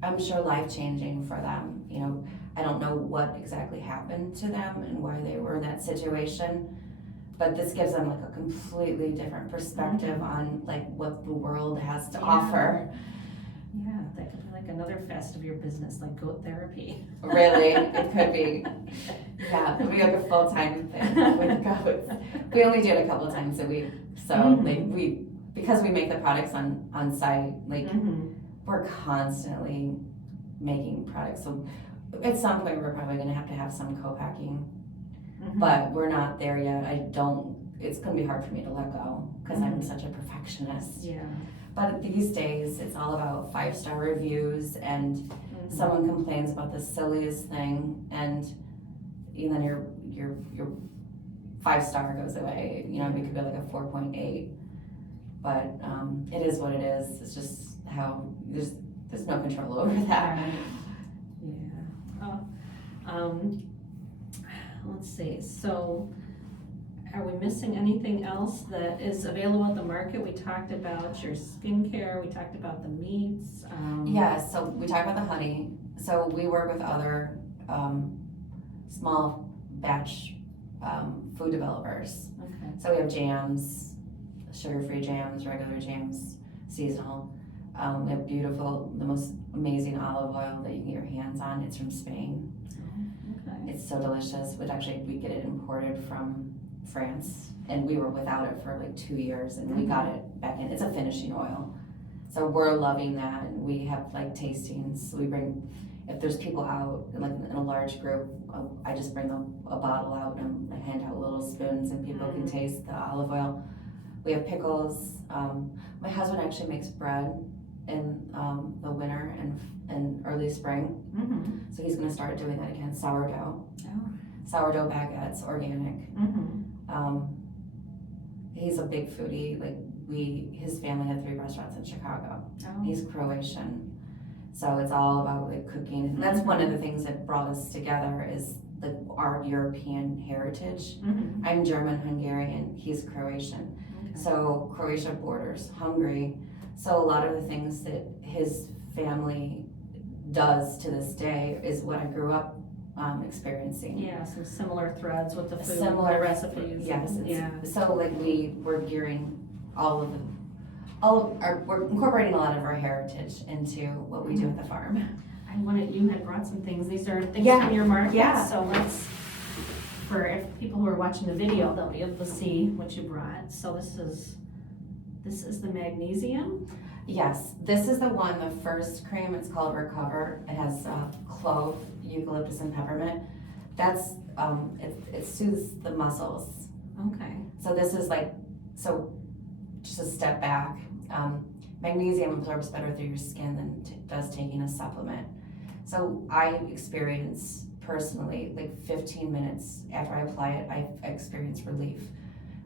I'm sure life-changing for them. You know, I don't know what exactly happened to them and why they were in that situation, but this gives them like a completely different perspective on like what the world has to offer. Yeah, that could be like another facet of your business, like goat therapy. Really, it could be. Yeah, it could be like a full-time thing with goats. We only do it a couple of times a week, so like because we make the products on site, like we're constantly making products. So at some point we're probably going to have some co-packing but we're not there yet. It's gonna be hard for me to let go because I'm such a perfectionist. Yeah. But these days, it's all about 5-star reviews, and someone complains about the silliest thing, and then your 5-star goes away. You know, it could be like a 4.8, but it is what it is. It's just how there's no control over that. Right. Yeah. Let's see. So, are we missing anything else that is available at the market? We talked about your skincare. We talked about the meats. Yeah. So we talked about the honey. So we work with other small batch food developers. Okay. So we have jams, sugar-free jams, regular jams, seasonal. We have the most amazing olive oil that you can get your hands on. It's from Spain. Okay. It's so delicious. We get it imported from France, and we were without it for like 2 years, and we got it back in. It's a finishing oil. So we're loving that, and we have like tastings. We bring, if there's people out, like in a large group, I just bring a bottle out and I hand out little spoons, and people can taste the olive oil. We have pickles. My husband actually makes bread in the winter and early spring. So he's gonna start doing that again, sourdough. Sourdough baguettes, organic. He's a big foodie. Like his family had 3 restaurants in Chicago. He's Croatian. So it's all about like cooking. And that's one of the things that brought us together is like our European heritage. I'm German, Hungarian, he's Croatian. Okay. So Croatia borders Hungary. So a lot of the things that his family does to this day is what I grew up experiencing. Yeah, some similar threads with the food, Similar the recipes. Yes. Yeah. So like we're gearing we're incorporating a lot of our heritage into what we do at the farm. You had brought some things. These are things Yeah. from your market. Yeah. So if people who are watching the video, they'll be able to see what you brought. So this is the magnesium. Yes, this is the one, the first cream. It's called Recover. It has clove, eucalyptus, and peppermint. That's it soothes the muscles. Okay. So this is just a step back. Magnesium absorbs better through your skin than does taking a supplement. So I experience personally, like 15 minutes after I apply it, I experience relief.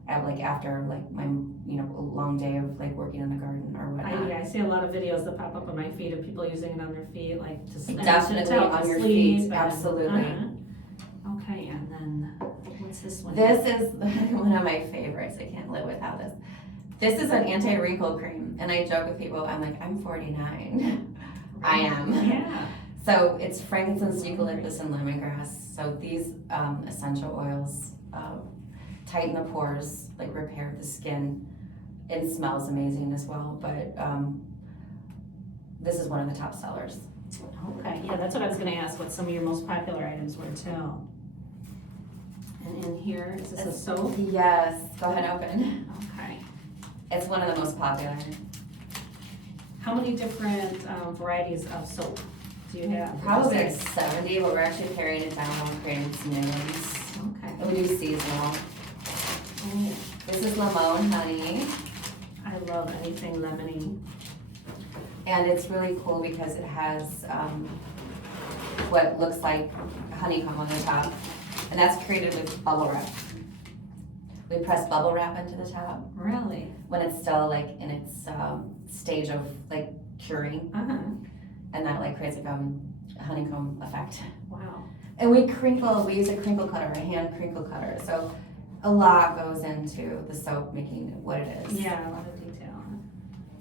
After my a long day of like working in the garden or whatnot. I see a lot of videos that pop up on my feed of people using it on their feet, like to Definitely help on your sleep. feet, absolutely. Okay, and then what's this one? This is one of my favorites. I can't live without this. This is an anti-wrinkle cream, and I joke with people. I'm like, I'm 49. I am. Yeah. So it's frankincense, eucalyptus, and lemongrass. So these essential oils tighten the pores, like repair the skin. It smells amazing as well, but this is one of the top sellers. Okay, yeah, that's what I was gonna ask, what some of your most popular items were too. And in here, is this a soap? Yes, go ahead and open. Okay. It's one of the most popular. How many different varieties of soap do you have? Probably like 70, but we're actually paring it down and creating some new ones. Okay. And we do seasonal. Oh, This is lemon honey, I love anything lemony. and it's really cool because it has what looks like honeycomb on the top, and that's created with bubble wrap. We press bubble wrap into the top Really? when it's still like in its stage of like curing, and that like creates like a honeycomb effect. Wow. And we use a crinkle cutter, a hand crinkle cutter. So a lot goes into the soap making it what it is. Yeah, a lot of detail.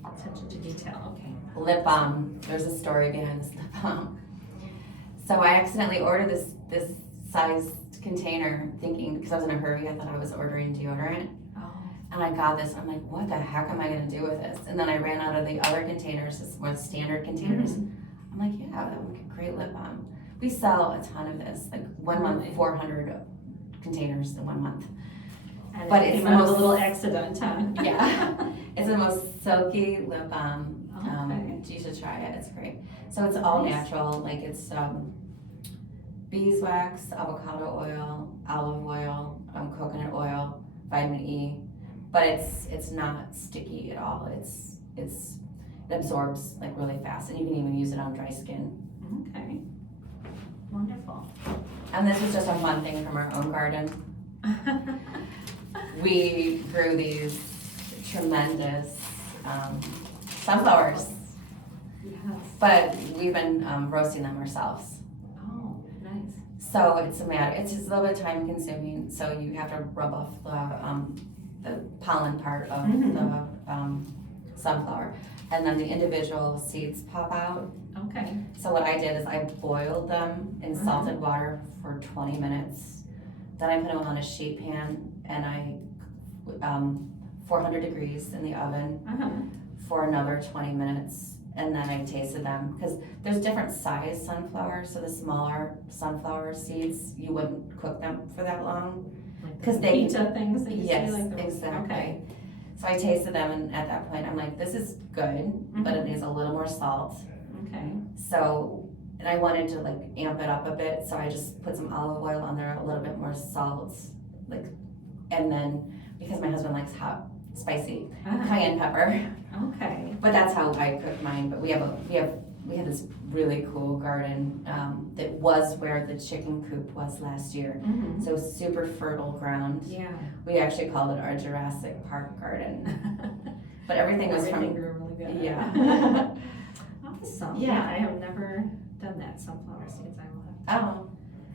Attention to detail, okay. Lip balm. There's a story behind this lip balm. So I accidentally ordered this size container thinking, because I was in a hurry, I thought I was ordering deodorant. Oh. And I got this, and I'm like, what the heck am I gonna do with this? And then I ran out of the other containers, this more standard containers. I'm like, yeah, that would make a great lip balm. We sell a ton of this, like 1 month, 400 containers in 1 month. And But it it's came out of a most- little accident, huh? Yeah, it's the most silky lip balm. Okay. You should try it, it's great. So it's all Nice. natural, like it's beeswax, avocado oil, olive oil, coconut oil, vitamin E, but it's not sticky at all. It absorbs like really fast, and you can even use it on dry skin. Okay. Wonderful. And this was just a fun thing from our own garden. We grew these tremendous sunflowers, Yes. but we've been roasting them ourselves. Oh, nice. So it's just a little bit time consuming. So you have to rub off the pollen part of the sunflower, and then the individual seeds pop out. Okay. So what I did is I boiled them in salted water for 20 minutes. Then I put them on a sheet pan and I 400 degrees in the oven for another 20 minutes. And then I tasted them because there's different size sunflowers. So the smaller sunflower seeds, you wouldn't cook them for that long. Because they pizza things that you yes, see, like exactly. Okay. So I tasted them, and at that point I'm like, this is good, but it needs a little more salt. Okay. So, and I wanted to like amp it up a bit, so I just put some olive oil on there, a little bit more salt, like, and then because my husband likes hot, spicy cayenne pepper. Okay. But that's how I cook mine. But we have this really cool garden that was where the chicken coop was last year. So super fertile ground. Yeah. We actually called it our Jurassic Park garden. But everything was Everything from grew really good. yeah. Awesome. Yeah. I have never done that sunflower seeds. I will have to. Oh,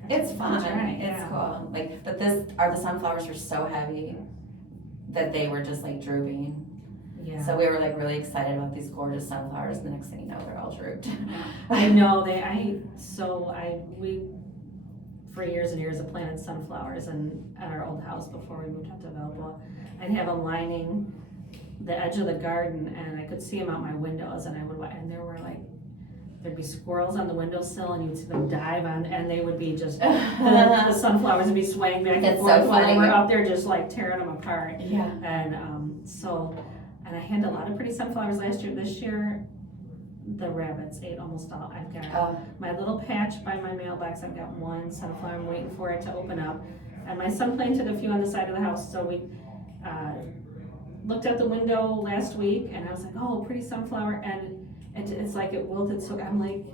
it's fun. Try, It's cool. Like, but the sunflowers were so heavy that they were just like drooping. Yeah. So we were like really excited about these gorgeous sunflowers. And the next thing you know, they're all drooped. I know we for years and years have planted sunflowers and at our old house before we moved out to Valboa. I'd have them lining the edge of the garden, and I could see them out my windows, and there'd be squirrels on the windowsill, and you'd see them dive on, and they would be just the sunflowers would be swaying back and That's forth so while they funny. were up there just like tearing them apart. Yeah. And I had a lot of pretty sunflowers last year. This year, the rabbits ate almost all. I've got my little patch by my mailbox. I've got one sunflower. I'm waiting for it to open up. And my son planted a few on the side of the house. So we looked out the window last week, and I was like, oh, pretty sunflower. And it's like it wilted. So I'm like,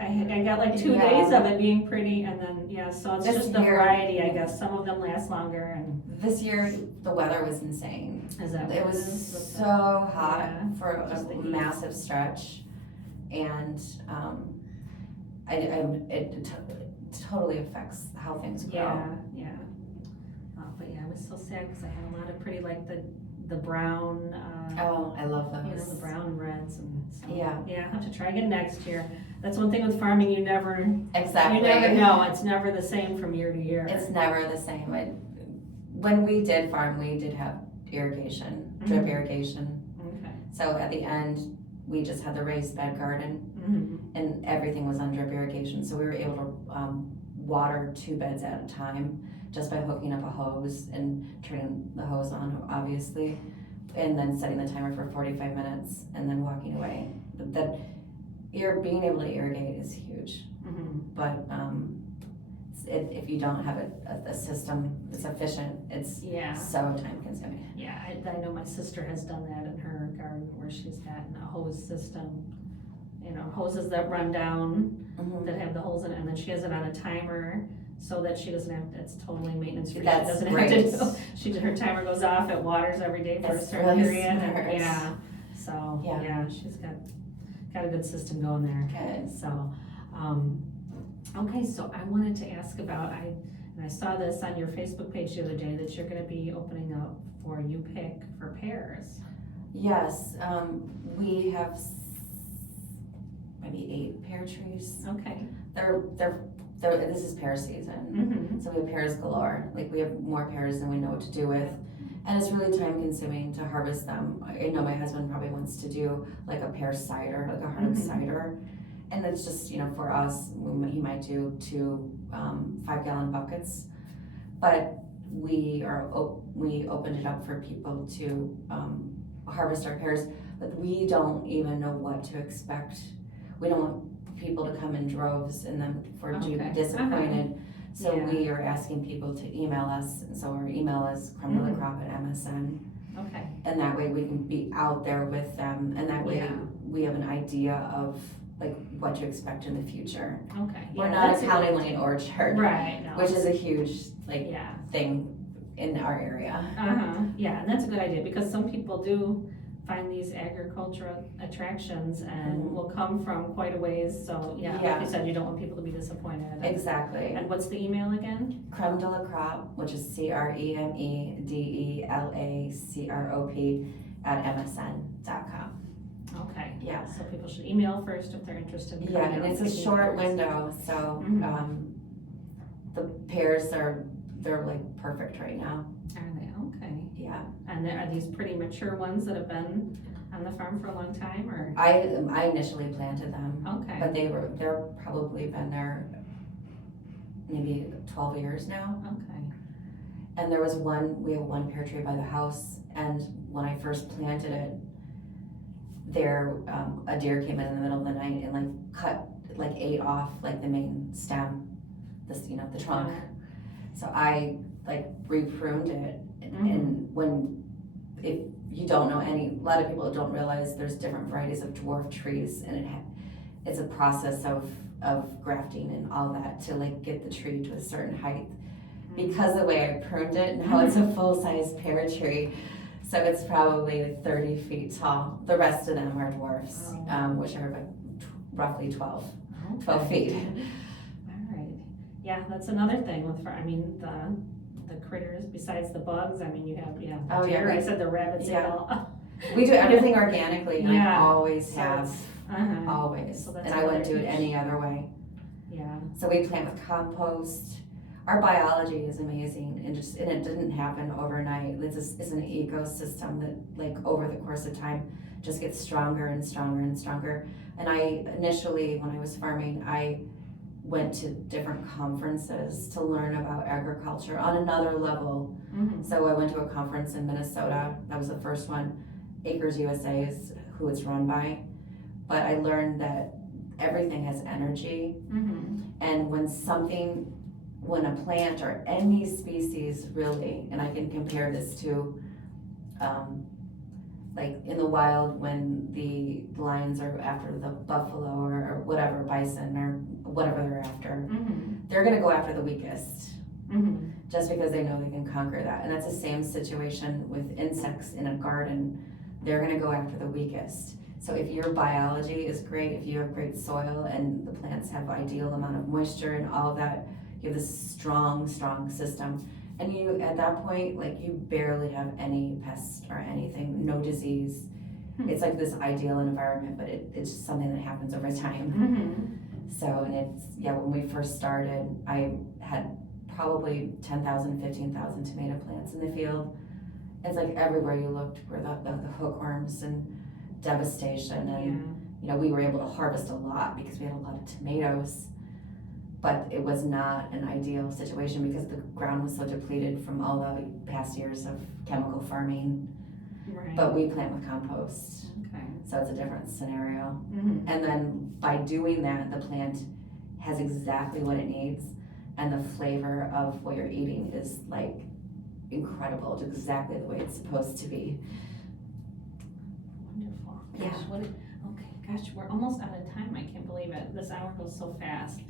I got like 2 days of it being pretty. And then, so it's just the variety, I guess. Some of them last longer. And this year, the weather was insane. It was so hot for a massive stretch, and it totally affects how things grow. Yeah. But I was so sad because I had a lot of pretty like the brown. I love those. The brown and reds, and so, yeah. I'll have to try again next year. That's one thing with farming, you never know. It's never the same from year to year. It's never the same. When we did farm, we did have irrigation, drip irrigation. Okay. So at the end, we just had the raised bed garden, and everything was on drip irrigation. So we were able to water 2 beds at a time just by hooking up a hose and turning the hose on, obviously, and then setting the timer for 45 minutes and then walking away. But being able to irrigate is huge. But if you don't have a system that's efficient, it's so time consuming. Yeah, I know my sister has done that in her garden where she's got a hose system, hoses that run down that have the holes in it, and then she has it on a timer so that she doesn't have, it's totally maintenance free. That's she doesn't great. have to, her timer goes off, it waters every day for a certain really period. smart. So she's got a good system going there. Good. So, okay, so I wanted to ask about, I saw this on your Facebook page the other day that you're gonna be opening up for You Pick for pears. Yes, we have maybe 8 pear trees. Okay. This is pear season, so we have pears galore. Like, we have more pears than we know what to do with, and it's really time consuming to harvest them. I know my husband probably wants to do like a pear cider, like a hard cider, and it's just, for us, he might do 2 5-gallon buckets, but we opened it up for people to harvest our pears, but we don't even know what to expect. We don't people to come in droves and then for Okay. disappointed. So Yeah. we are asking people to email us, and so our email is creme@MSN. Okay. And that way we can be out there with them, and that way Yeah. we have an idea of like what to expect in the future. Okay. We're Yeah, not that's a county lane orchard, Right. No. which is a huge like Yeah. thing in our area. Yeah, and that's a good idea because some people do find these agricultural attractions and will come from quite a ways. So yeah, like you said, you don't want people to be disappointed. Exactly. And what's the email again? Creme de la Crop, which is CREMEDELACROP@MSN.com. Okay. Yeah. So people should email first if they're interested in Yeah, coming and out it's a picking short pears. window, so the pears they're like perfect right now. Are they? Okay. Yeah. And are these pretty mature ones that have been on the farm for a long time, or? I initially planted them, Okay. but they're probably been there maybe 12 years now. Okay. And we have one pear tree by the house, and when I first planted it, a deer came in the middle of the night and ate off like the main stem, the trunk. So I repruned it, and if you don't know a lot of people don't realize there's different varieties of dwarf trees, and it's a process of grafting and all that to get the tree to a certain height. Because of the way I pruned it, now it's a full-size pear tree. So it's probably 30 feet tall. The rest of them are dwarfs, which are roughly 12 feet. All right. Yeah, that's another thing with, the critters, besides the bugs, you have, deer, I said the rabbits, We do everything organically, and I always So have, always. So that's And I wouldn't do it another any other way. Yeah. So we plant with compost. Our biology is amazing, and it didn't happen overnight. It's an ecosystem that, over the course of time, just gets stronger and stronger and stronger. And initially, when I was farming, I went to different conferences to learn about agriculture on another level. So I went to a conference in Minnesota. That was the first one. Acres USA is who it's run by. But I learned that everything has energy, and when a plant or any species really, and I can compare this to in the wild when the lions are after the buffalo or whatever, bison or whatever they're after, they're gonna go after the weakest, just because they know they can conquer that. And that's the same situation with insects in a garden. They're gonna go after the weakest. So if your biology is great, if you have great soil and the plants have ideal amount of moisture and all of that, you have this strong system, and you at that point you barely have any pests or anything, no disease. It's this ideal environment, but it's just something that happens over time. So, and when we first started, I had probably 10,000, 15,000 tomato plants in the field. It's everywhere you looked were the hookworms and devastation, and we were able to harvest a lot because we had a lot of tomatoes. But it was not an ideal situation because the ground was so depleted from all the past years of chemical farming. Right. But we plant with compost. Okay. So it's a different scenario. And then by doing that, the plant has exactly what it needs, and the flavor of what you're eating is incredible. It's exactly the way it's supposed to be. Wonderful. Yeah. Gosh, we're almost out of time. I can't believe it. This hour goes so fast.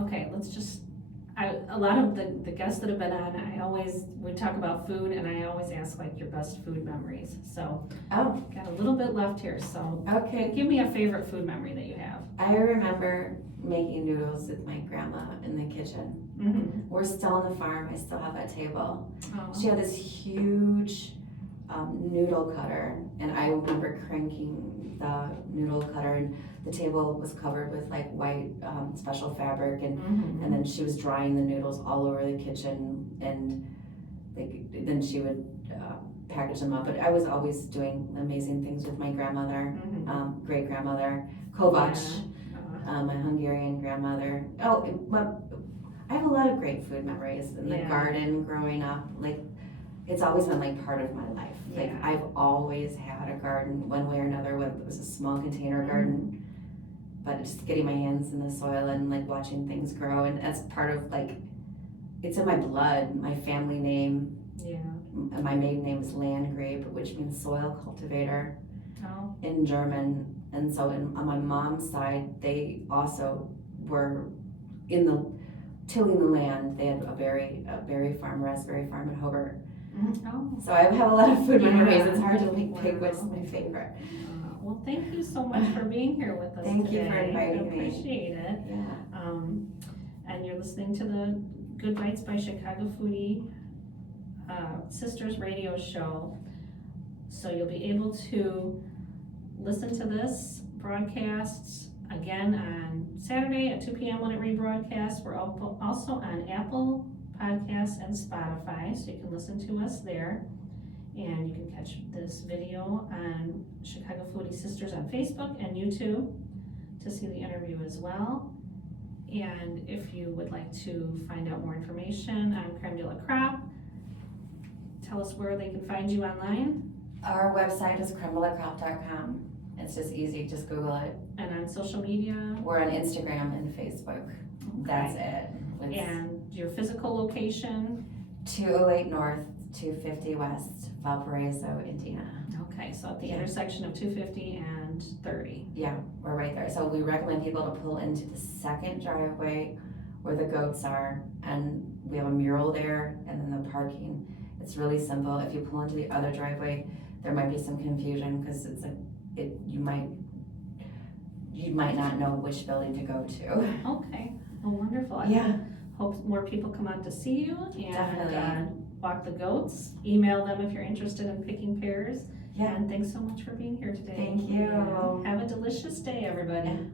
Okay, let's just, a lot of the guests that have been on, we talk about food, and I always ask your best food memories. So, got a little bit left here. So, Okay. Give me a favorite food memory that you have. I remember making noodles with my grandma in the kitchen. We're still on the farm. I still have that table. She had this huge noodle cutter, and I remember cranking the noodle cutter, and the table was covered with white special fabric, and then she was drying the noodles all over the kitchen, and then she would package them up. But I was always doing amazing things with my grandmother, great grandmother Kovac, my Hungarian grandmother. I have a lot of great food memories in the garden growing up. It's always been part of my life. I've always had a garden one way or another, whether it was a small container garden just getting my hands in the soil and like watching things grow. And that's part of like, it's in my blood. My family name, my maiden name is Leann, which means soil cultivator in German. And so on my mom's side, they also were tilling the land. They had a berry farm, raspberry farm in Hobart. So I have a lot of food memories. It's hard to like pick which is my favorite. Well, thank you so much for being here with us Thank today. you for inviting me. I appreciate it. Yeah. And you're listening to the Good Bytes by Chicago Foodie Sisters radio show. So you'll be able to listen to this broadcast again on Saturday at 2 p.m. when it rebroadcasts. We're also on Apple Podcasts and Spotify, so you can listen to us there. And you can catch this video on Chicago Foodie Sisters on Facebook and YouTube to see the interview as well. And if you would like to find out more information on Creme de la Crop, tell us where they can find you online. Our website is cremelacrop.com. It's just easy, just Google it. And on social media? We're on Instagram and Facebook. Okay. That's it. And your physical location? 208 North, 250 West, Valparaiso, Indiana. Okay, so at the intersection of 250 and 30. Yeah, we're right there. So we recommend people to pull into the second driveway where the goats are, and we have a mural there, and then the parking. It's really simple. If you pull into the other driveway, there might be some confusion because you might not know which building to go to. Okay, well, wonderful. Yeah. Hope more people come out to see you and Definitely. Walk the goats. Email them if you're interested in picking pears. Yeah. And thanks so much for being here today. Thank you. Have a delicious day, everybody. Yeah.